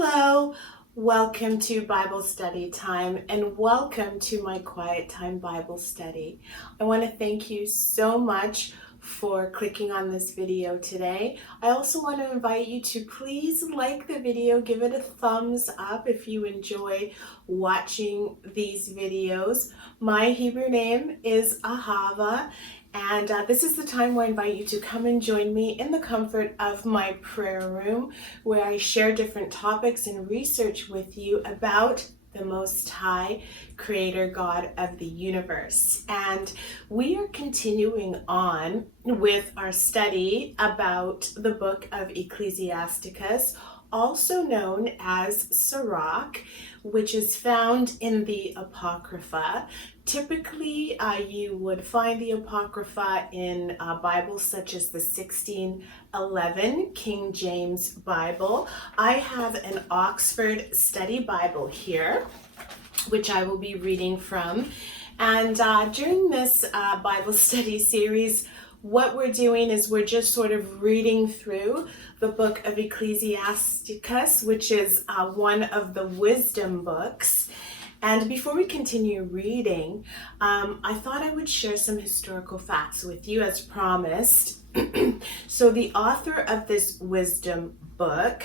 Hello, welcome to Bible study time and welcome to my quiet time Bible study. I want to thank you so much for clicking on this video today. I also want to invite you to please like the video, give it a thumbs up if you enjoy watching these videos. My Hebrew name is Ahava. And this is the time where I invite you to come and join me in the comfort of my prayer room, where I share different topics and research with you about the Most High, Creator God of the universe. And we are continuing on with our study about the book of Ecclesiasticus, also known as Sirach, which is found in the apocrypha. Typically, you would find the apocrypha in Bibles such as the 1611 King James Bible. I have an Oxford Study Bible here, which I will be reading from. And during this Bible study series, what we're doing is we're just sort of reading through the book of Ecclesiasticus, which is one of the wisdom books. And before we continue reading, I thought I would share some historical facts with you as promised. So the author of this wisdom book,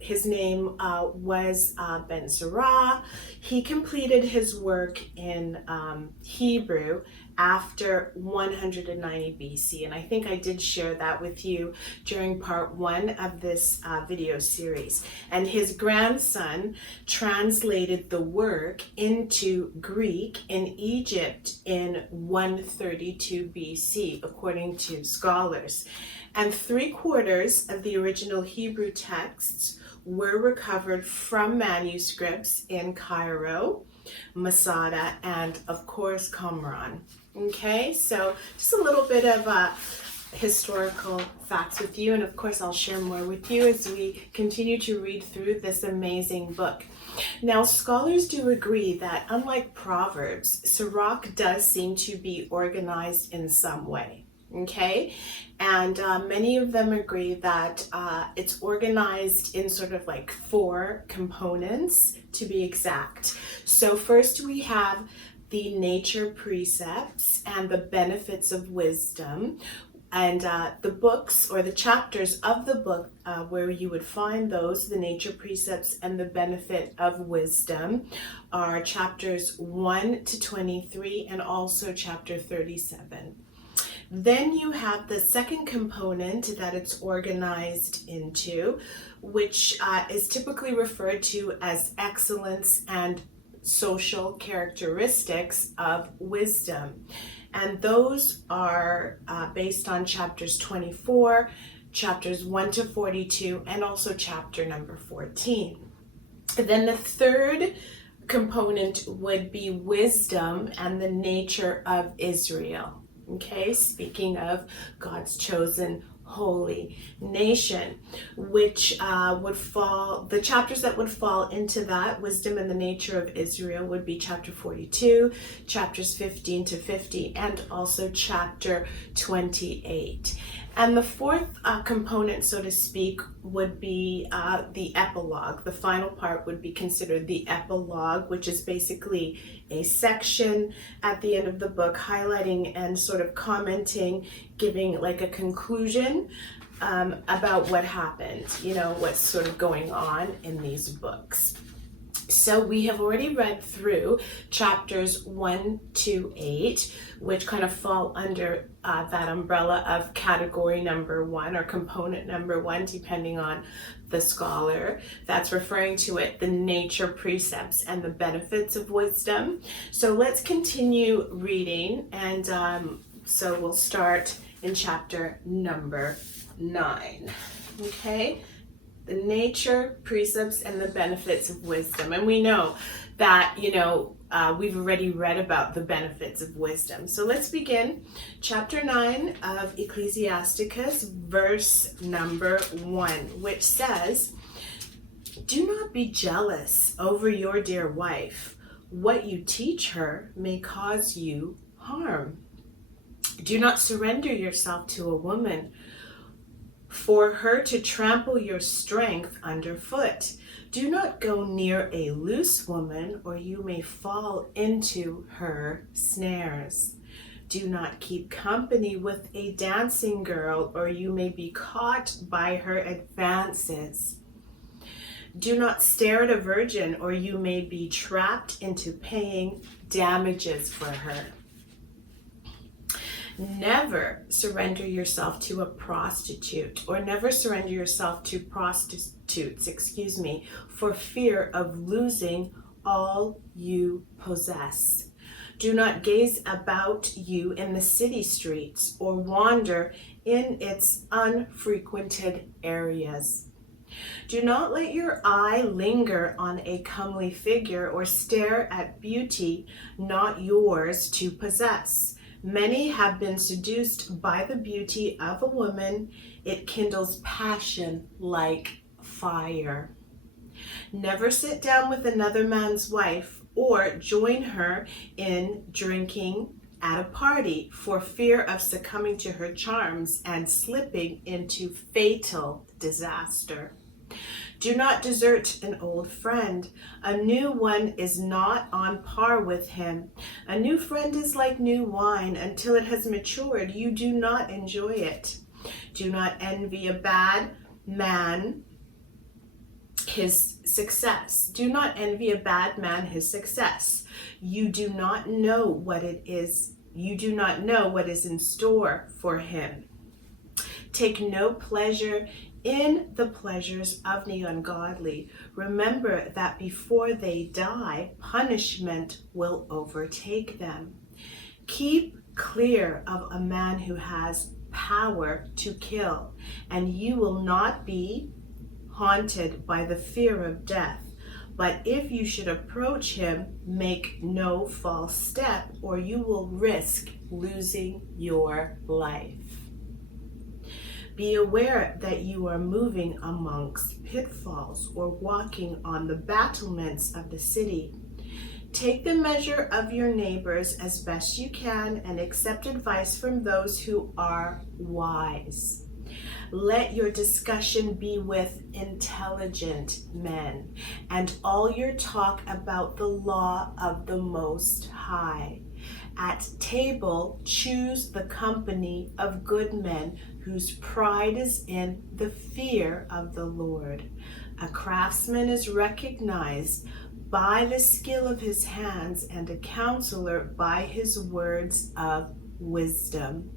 his name was Ben Sirach. He completed his work in Hebrew after 190 BC. And I think I did share that with you during part one of this video series. And his grandson translated the work into Greek in Egypt in 132 BC, according to scholars. And 3/4 of the original Hebrew texts were recovered from manuscripts in Cairo, Masada, and of course Qumran. Okay, so just a little bit of historical facts with you, and of course I'll share more with you as we continue to read through this amazing book. Now, scholars do agree that unlike Proverbs, Sirach does seem to be organized in some way. Okay, and many of them agree that it's organized in sort of like 4 components to be exact. So first we have the nature precepts and the benefits of wisdom. And the books or the chapters of the book where you would find those, the nature precepts and the benefit of wisdom, are chapters 1 to 23 and also chapter 37. Then you have the second component that it's organized into, which is typically referred to as excellence and social characteristics of wisdom. And those are based on chapters 24, chapters 1 to 42, and also chapter number 14. Then the third component would be wisdom and the nature of Israel. Okay, speaking of God's chosen holy nation, which would fall, the chapters that would fall into that, wisdom and the nature of Israel, would be chapter 42, chapters 15 to 50, and also chapter 28. And the fourth component, so to speak, would be the epilogue. The final part would be considered the epilogue, which is basically a section at the end of the book highlighting and sort of commenting, giving like a conclusion about what happened, you know, what's sort of going on in these books. So we have already read through chapters 1 to 8, which kind of fall under that umbrella of category number 1 or component number 1, depending on the scholar that's referring to it, the nature precepts and the benefits of wisdom. So let's continue reading, and so we'll start in chapter number 9. Okay? The nature, precepts, and the benefits of wisdom. And we know that, you know, we've already read about the benefits of wisdom. So let's begin chapter 9 of Ecclesiasticus, verse number 1, which says, "Do not be jealous over your dear wife. What you teach her may cause you harm. Do not surrender yourself to a woman, for her to trample your strength underfoot. Do not go near a loose woman, or you may fall into her snares. Do not keep company with a dancing girl, or you may be caught by her advances. Do not stare at a virgin, or you may be trapped into paying damages for her. Never surrender yourself to a prostitute, or never surrender yourself to prostitutes, for fear of losing all you possess. Do not gaze about you in the city streets, or wander in its unfrequented areas. Do not let your eye linger on a comely figure, or stare at beauty not yours to possess. Many have been seduced by the beauty of a woman. It kindles passion like fire. Never sit down with another man's wife, or join her in drinking at a party, for fear of succumbing to her charms and slipping into fatal disaster. Do not desert an old friend. A new one is not on par with him. A new friend is like new wine. Until it has matured, you do not enjoy it. Do not envy a bad man his success. Do not envy a bad man his success. You do not know what it is. You do not know what is in store for him. Take no pleasure in the pleasures of the ungodly. Remember that before they die, punishment will overtake them. Keep clear of a man who has power to kill, and you will not be haunted by the fear of death. But if you should approach him, make no false step, or you will risk losing your life. Be aware that you are moving amongst pitfalls, or walking on the battlements of the city. Take the measure of your neighbors as best you can, and accept advice from those who are wise. Let your discussion be with intelligent men, and all your talk about the law of the Most High. At table, choose the company of good men, whose pride is in the fear of the Lord. A craftsman is recognized by the skill of his hands, and a counselor by his words of wisdom.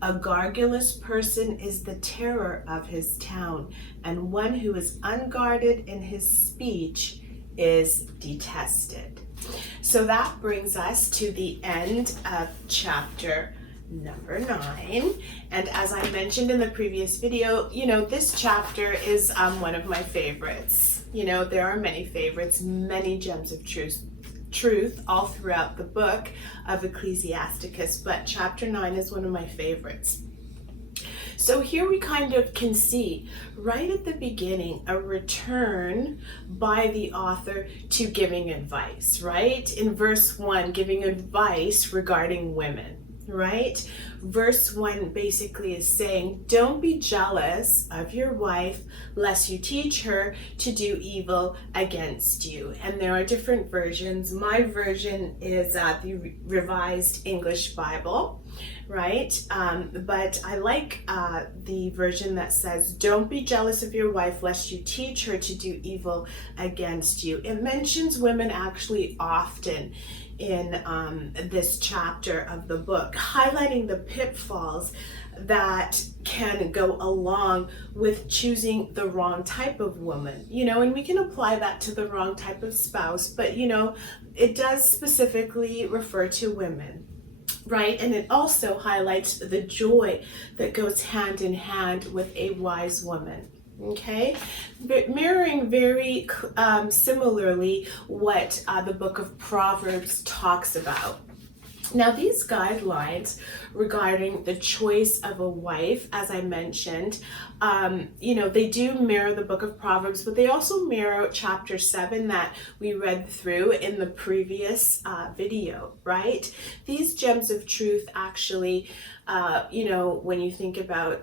A garrulous person is the terror of his town, and one who is unguarded in his speech is detested. So that brings us to the end of chapter number 9. And as I mentioned in the previous video, this chapter is one of my favorites. There are many favorites, many gems of truth all throughout the book of Ecclesiasticus, but chapter 9 is one of my favorites. So here we kind of can see right at the beginning a return by the author to giving advice, right? In verse 1, giving advice regarding women, right? Verse 1 basically is saying, don't be jealous of your wife, lest you teach her to do evil against you. And there are different versions. My version is the Revised English Bible, right? But I like the version that says, don't be jealous of your wife, lest you teach her to do evil against you. It mentions women actually often in this chapter of the book, highlighting the pitfalls that can go along with choosing the wrong type of woman, and we can apply that to the wrong type of spouse, but it does specifically refer to women, right? And it also highlights the joy that goes hand in hand with a wise woman. Okay, mirroring very similarly what the book of Proverbs talks about. Now, these guidelines regarding the choice of a wife, as I mentioned, they do mirror the book of Proverbs, but they also mirror chapter 7 that we read through in the previous video, right? These gems of truth actually, when you think about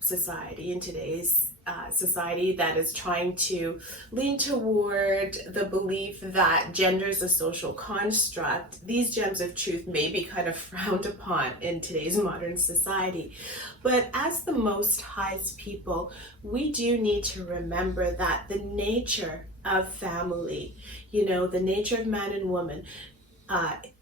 society in today's society that is trying to lean toward the belief that gender is a social construct, these gems of truth may be kind of frowned upon in today's modern society. But as the Most High's people, we do need to remember that the nature of family, the nature of man and woman,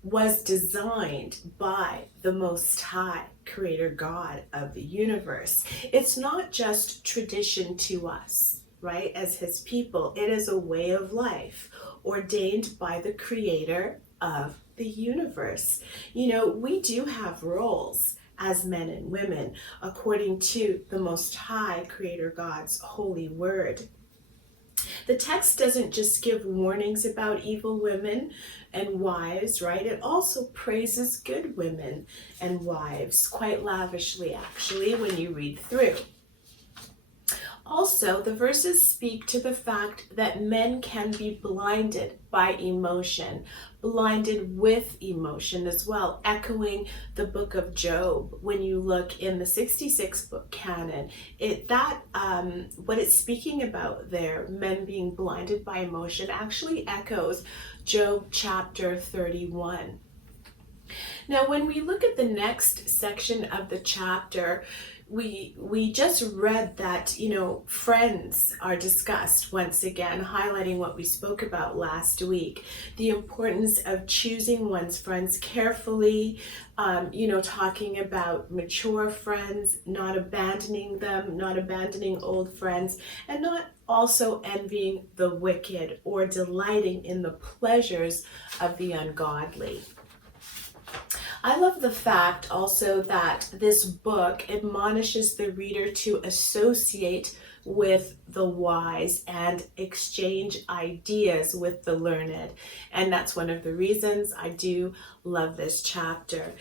was designed by the Most High, Creator God of the universe. It's not just tradition to us, right, as His people. It is a way of life ordained by the Creator of the universe. We do have roles as men and women according to the Most High, Creator God's holy word. The text doesn't just give warnings about evil women and wives, right? It also praises good women and wives quite lavishly, actually, when you read through. Also, the verses speak to the fact that men can be blinded by emotion, blinded with emotion as well, echoing the book of Job. When you look in the 66 book canon, what it's speaking about there, men being blinded by emotion, actually echoes Job chapter 31. Now, when we look at the next section of the chapter, we just read that, friends are discussed once again, highlighting what we spoke about last week, the importance of choosing one's friends carefully, talking about mature friends, not abandoning them, not abandoning old friends, and not also envying the wicked or delighting in the pleasures of the ungodly. I love the fact also that this book admonishes the reader to associate with the wise and exchange ideas with the learned. And that's one of the reasons I do love this chapter.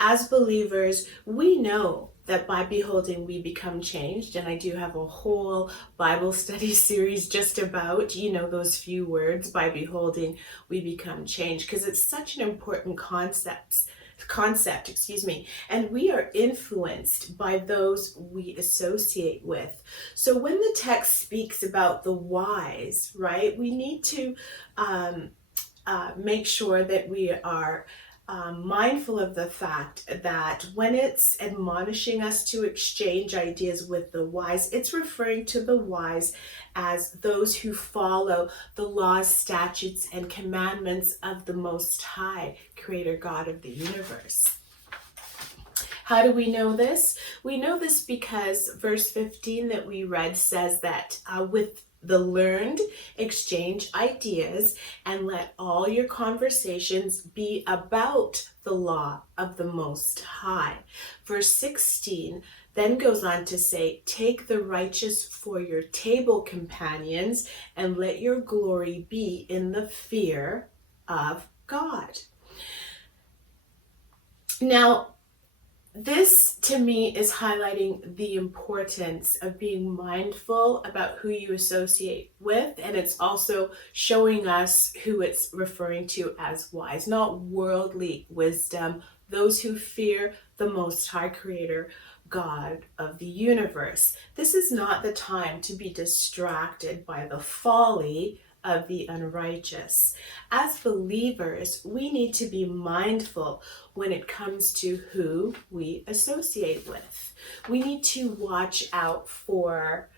As believers, we know that by beholding we become changed, and I do have a whole Bible study series just about, those few words, by beholding we become changed, because it's such an important concept, and we are influenced by those we associate with. So when the text speaks about the wise, right, we need to make sure that we are mindful of the fact that when it's admonishing us to exchange ideas with the wise, it's referring to the wise as those who follow the laws, statutes, and commandments of the Most High, Creator God of the universe. How do we know this? We know this because verse 15 that we read says that with the learned, exchange ideas, and let all your conversations be about the law of the Most High. Verse 16 then goes on to say, take the righteous for your table companions, and let your glory be in the fear of God. Now, this to me is highlighting the importance of being mindful about who you associate with, and it's also showing us who it's referring to as wise, not worldly wisdom, those who fear the Most High Creator God of the universe. This is not the time to be distracted by the folly of the unrighteous. As believers, we need to be mindful when it comes to who we associate with. We need to watch out for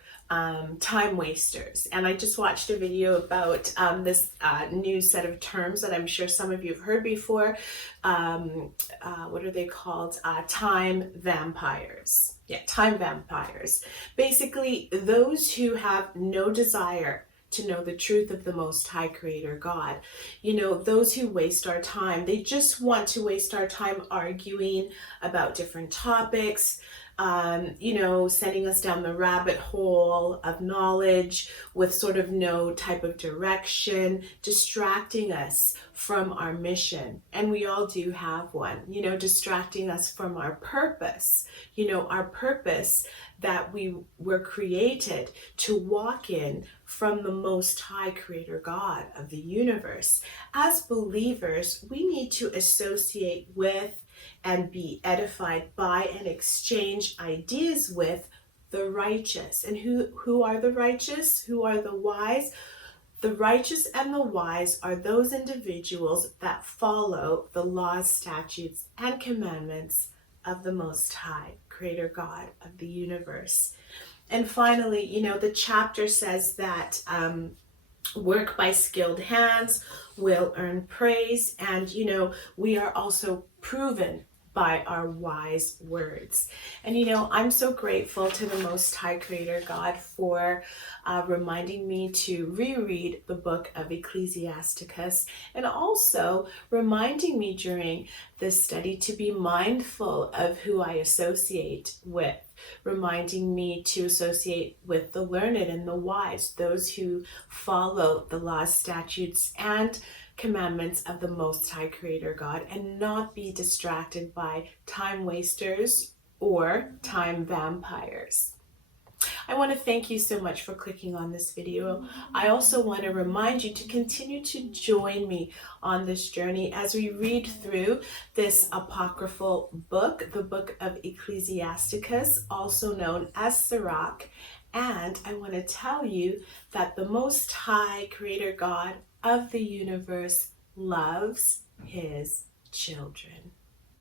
time wasters. And I just watched a video about this new set of terms that I'm sure some of you have heard before. What are they called? Time vampires. Yeah, time vampires. Basically, those who have no desire to know the truth of the Most High Creator God. Those who waste our time, they just want to waste our time arguing about different topics, sending us down the rabbit hole of knowledge with sort of no type of direction, distracting us from our mission. And we all do have one, distracting us from our purpose, our purpose that we were created to walk in from the Most High Creator God of the universe. As believers, we need to associate with and be edified by and exchange ideas with the righteous. And who are the righteous? Who are the wise? The righteous and the wise are those individuals that follow the laws, statutes, and commandments of the Most High Creator God of the universe. And finally, the chapter says that work by skilled hands will earn praise. And, we are also proven by our wise words. And, I'm so grateful to the Most High Creator God for reminding me to reread the book of Ecclesiasticus, and also reminding me during this study to be mindful of who I associate with, reminding me to associate with the learned and the wise, those who follow the laws, statutes, and commandments of the Most High Creator God, and not be distracted by time wasters or time vampires. I want to thank you so much for clicking on this video. I also want to remind you to continue to join me on this journey as we read through this apocryphal book, the book of Ecclesiasticus, also known as Sirach. And I want to tell you that the Most High Creator God of the universe loves His children.